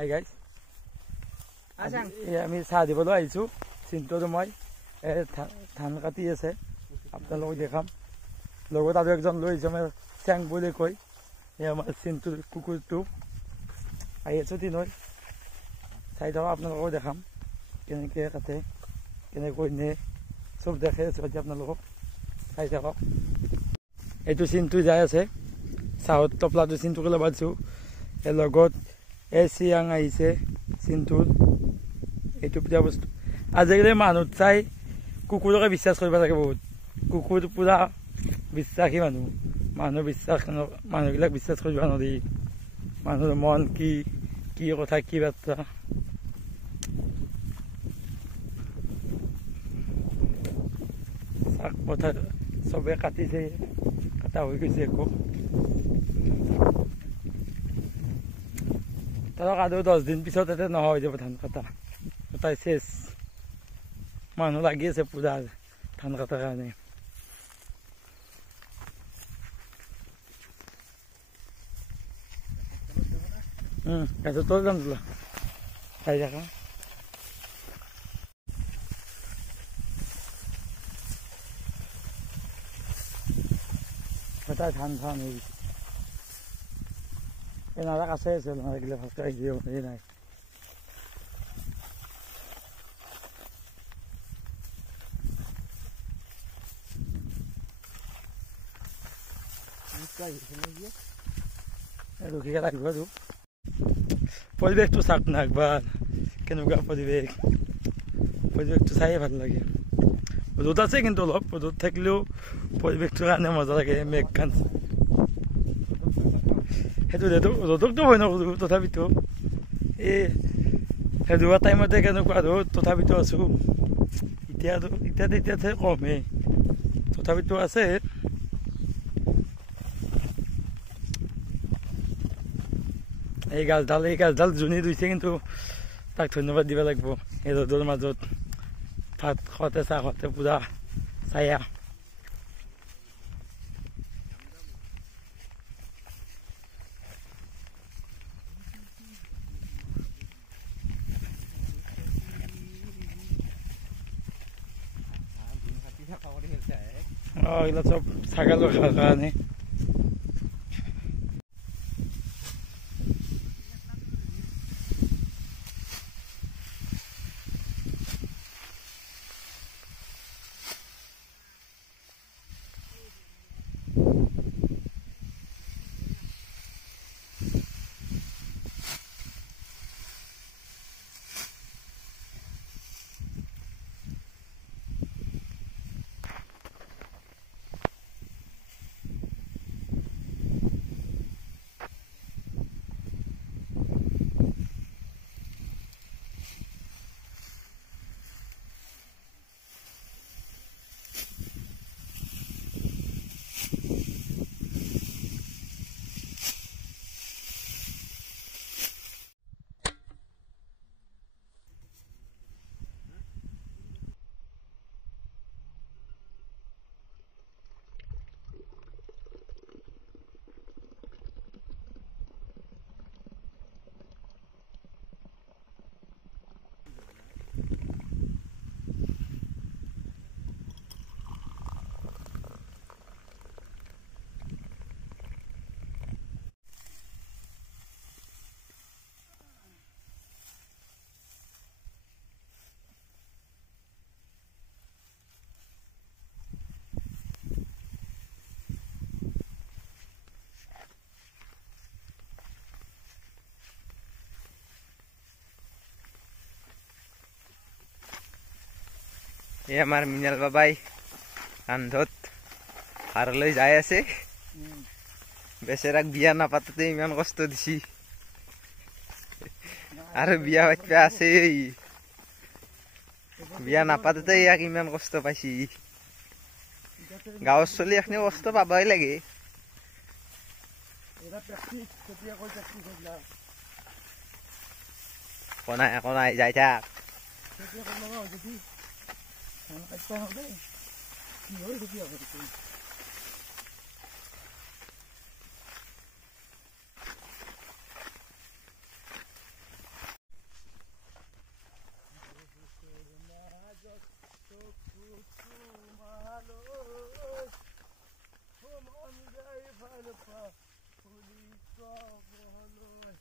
hi guys আমি চাহ দিবলৈ আহিছোঁ চিন্তু আৰু মই ধান কাটি আছে আপোনালোকক দেখাম লগত আৰু একজন লৈ আহিছোঁ আমাৰ চেং বুলি কয় এই আমাৰ চিন্তুৰ কুকুৰটো আহি আছোঁ তিনৈ চাই থাকক আপোনালোকক দেখাম কেনেকৈ কাটে কেনেকৈ নিয়ে চব দেখাই আছোঁ এতিয়া আপোনালোকক চাই থাকক এইটো চিন্তু যাই আছে চাহত টপলাটো চিন্তুকে ল'ব দিছোঁ এই লগত এই চিয়াং আহিছে চিন্তুৰ এইটো প্ৰিয় বস্তু আজিকালি মানুহ চাই কুকুৰকে বিশ্বাস কৰিব লাগে বহুত কুকুৰ পূৰা বিশ্বাসী মানুহ বিশ্বাস মানুহবিলাক বিশ্বাস কৰিব নোৱাৰি মানুহৰ মন কি কথা কি বাৰ্তা শাক পথাৰ চবে কাটিছে কাটা হৈ গৈছে একো ধৰক আৰু 10 দিন পিছত এতে নহয় হৈ যাব ধান কটাই চেচ মানুহ লাগি আছে পূৰা ধান কটাৰ কাৰণে গাছৰ তলত যাম তোলা চাই থাকা কটাই ধান হৈ গৈছে এই নাৰাক আছে নাৰাকিলে ভালকৈ আহি দিব এই নাই ৰখিকে লাগিব আৰু পৰিৱেশটো চাওক না একবাৰ কেনেকুৱা পৰিৱেশটো চায়ে ভাল লাগে ৰ'দ আছে কিন্তু অলপ ৰ'দ থাকিলেও পৰিৱেশটোৰ কাৰণে মজা লাগে মেঘখান সেইটো ৰ'দকতো ভয় নকৰোঁ তথাপিতো এই সেইদোৱা টাইমতে কেনেকুৱা ৰ'দ তথাপিতো আছোঁ এতিয়াতে কমেই তথাপিতো আছে এই গাছডাল যোনে ৰুইছে কিন্তু তাক ধন্যবাদ দিব লাগিব এই ৰ'দৰ মাজত ভাত খাওঁতে চাহ খাওঁতে পূৰা চায়া এইবিলাক চব ছাগলৰ খোৱাৰ কাৰণে এই আমাৰ মিনাল বাবাই কান্ধত ভাৰ লৈ যাই আছে বেচেৰাক বিয়া নাপাতোতে ইমান কষ্ট দিছি আৰু বিয়া পাতিব আছে বিয়া নাপাতোতে ইয়াক ইমান কষ্ট পাইছি গাঁৱৰ চলি এখনি কষ্ট পাবই লাগে একো নাই যাই থাক কুসুমালয় ও মন যাই ভাল পা ফুলি কবলয়